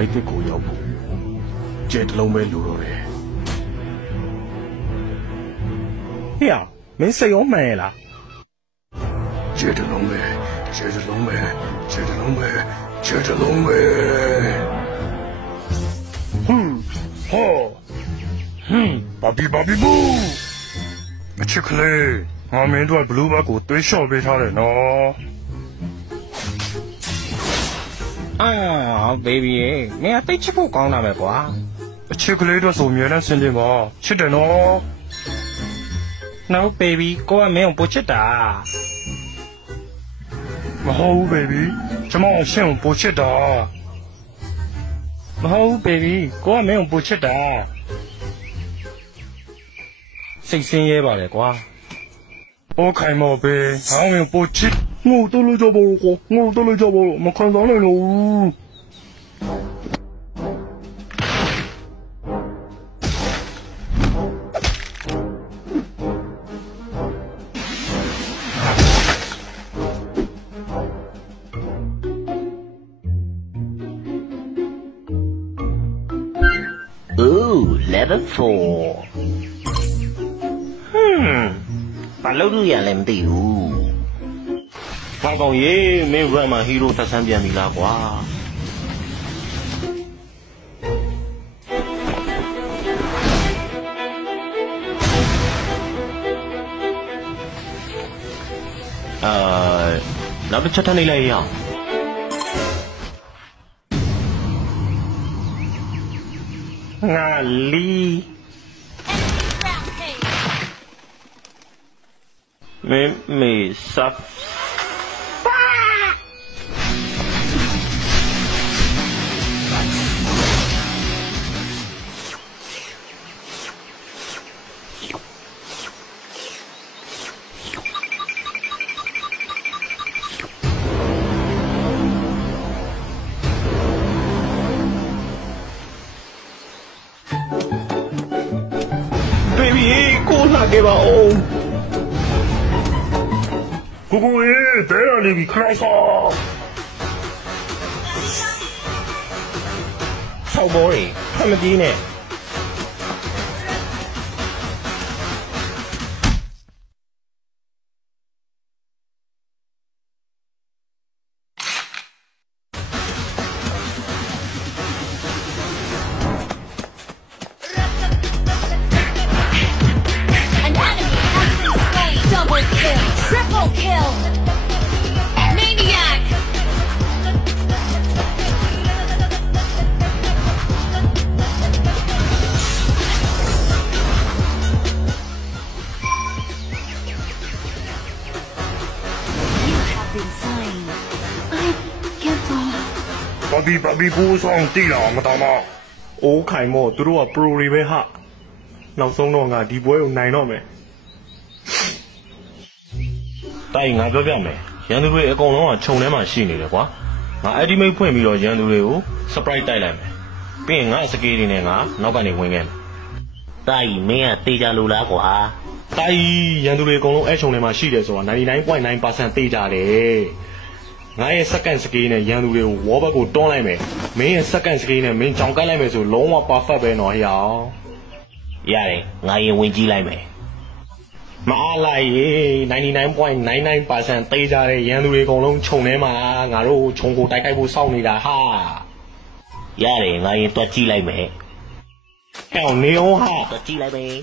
မိုက်တစ်ကိုရောက်ဖို့ကျဲတလုံးပဲလိုတော့တယ်ဟေ့မင်းစိတ်ရောမှန်ရဲ့လားကျဲတလုံးပဲကျဲတလုံးပဲကျဲတလုံးပဲကျဲတလုံးပဲဟောဘာဘီဘူအချစ်ကလေးငါမင်းတို့ကဘလူးဘက်ကိုသွေးလျှော့ပေးထားတယ်နော်ဘေဘီရေမင်းကတိတ်ချစ်ဖို့ကောင်းတာပဲကွာအချစ်ကလေးတို့ဆိုမြဲတမ်းဆင်ခြင်ပါချစ်တယ်နော် No baby ကိုကမင်းကိုပိုချစ်တာမဟုတ်ဘူး baby ကျွန်မအရှင်းကိုပိုချစ်တာမဟုတ်ဘူး baby ကိုကမင်းကိုပိုချစ်တာစိတ်ဆင်းရဲပါလေကွာโอเคမော်ဘေဟောင်းရင်ပိုချစ်ငိုတော့လို့ကြပါလို့ကိုငိုတော့လို့ကြပါလို့မခံစားနိုင်လို့Level 4ဘာလို့လို့ရလဲမသိဘူးဘာကောင်ရေးမင်း run မှာ hero သက်ဆန်းပြန်ပြီလားကွာနောက်တစ်ချက်ထပ်နေလိုက်ရအောင်ငါလီမေဆပ်baby ကိုလာခဲ့ပါဦးကိုရေဘယ်ရနေပြီခလိုက်ဆောဆောက်ဘောတွေဖမ်းမပြေးနဲ့Triple kill! Maniac! You have been slain. I can't fall. ဘာဘီဘူးဆောင်တီးလာမတော်မအိုးခိုင်မို့သူတို့က pro တွေပဲဟာနောက်ဆုံးတော့ငါဒီပွဲကိုနိုင်တော့မယ်တိုင်ငါပြောပြမယ်ရန်သူတွေအကုန်လုံးကခြုံထဲမှာရှိနေတယ်ကွာငါ ultimate ဖွင့်ပြီးတော့ရန်သူတွေကို surprise တိုက်လိုက်မယ်ပြီးရင်ငါစကေးတွေနဲ့ငါနောက်ကနေဝင်ခဲ့မယ်တိုင်မင်းကတေးကြလို့လားကွာတိုင်ရန်သူတွေအကုန်လုံးအဲခြုံထဲမှာရှိတယ်ဆိုတာ 99.9% တေးကြတယ်ငါရဲ့ second scale နဲ့ရန်သူတွေကို wall back ကိုတွန်းလိုက်မယ်မင်းရဲ့ second scale နဲ့မင်းကြောင်ကိုက်လိုက်မယ်ဆိုလုံးဝ perfect ပဲနော်ဟေ့အောင်ရတယ်ငါရင်ဝင်ကြည့်လိုက်မယ်မအားလိုက်ရေ 99.99% တေးကြတဲ့ရန်သူတွေအကုန်လုံးခြုံထဲမှာငါတို့ခြုံကိုတိုက်ခိုက်ဖို့စောင့်နေတာဟာရတယ်ငါရင်တွက်ကြည့်လိုက်မယ်ဟဲ့နေအောင်ဟာတွက်ကြည့်လိုက်မယ်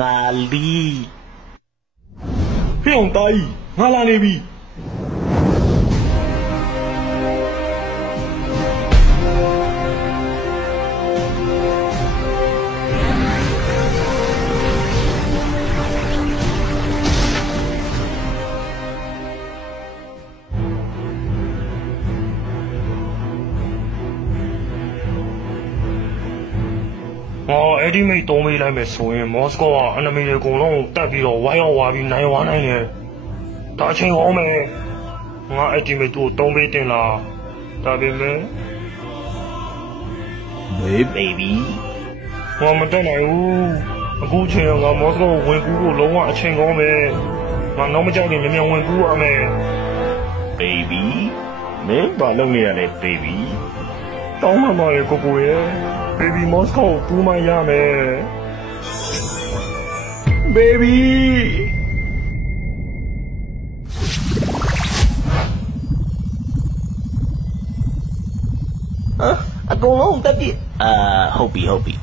ငါလီဟဲ့အောင်တိုင်ငါလာနေပြီအဲ့ဒီမိတ်သုံးပေးလိုက်မယ်ဆိုရင်မော်စကိုကအန်နမီတွေအကုန်လုံးတက်ပြီးတော့ဝိုင်းအောင်ဝါပြီးနိုင်ဝါနိုင်တယ်ဒါချင်းဟောမယ်ငါအဲ့ဒီမိတ်တို့သုံးပေးတင်လားဒါပေမဲ့baby ငါမတက်နိုင်ဘူးအခုချိန်ကငါမော်စကိုဝင်ကူးဖို့လုံးဝအချိန်ကောင်းပဲငါနောက်မကြောက်ခင်မြန်ဝင်ကူးရမယ် baby မင်းဘာလုပ်နေရလဲ baby တောင်းမှမရဲ့ကိုကိုရဲ့ baby Moscow ကိုပူမရမယ် baby အကုန်လုံးတက်ပြစ်ဟုတ်ပြီ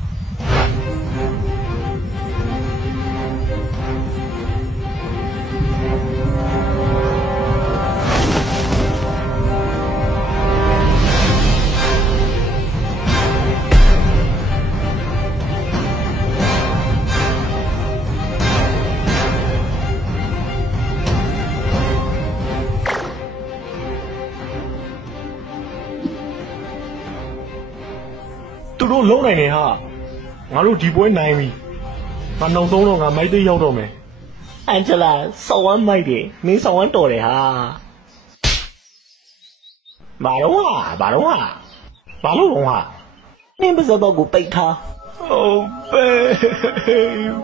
သူတို့လုံးနိုင်တယ်ဟာငါတို့ဒီပွဲနိုင်ပြီငါနောက်ဆုံးတော့ငါမိုက်သိရောက်တော့မယ် အန်ဂျလာစော်ဝမ်းမိုက်တယ်မင်းစော်ဝမ်းတော်တယ်ဟာဘာလို့ဟာနင်းပါစတော့ကိုပိတ်ထား ဟုတ်ပဲ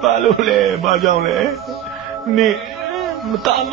ဘာလို့လဲဘာကြောင့်လဲနေမတမ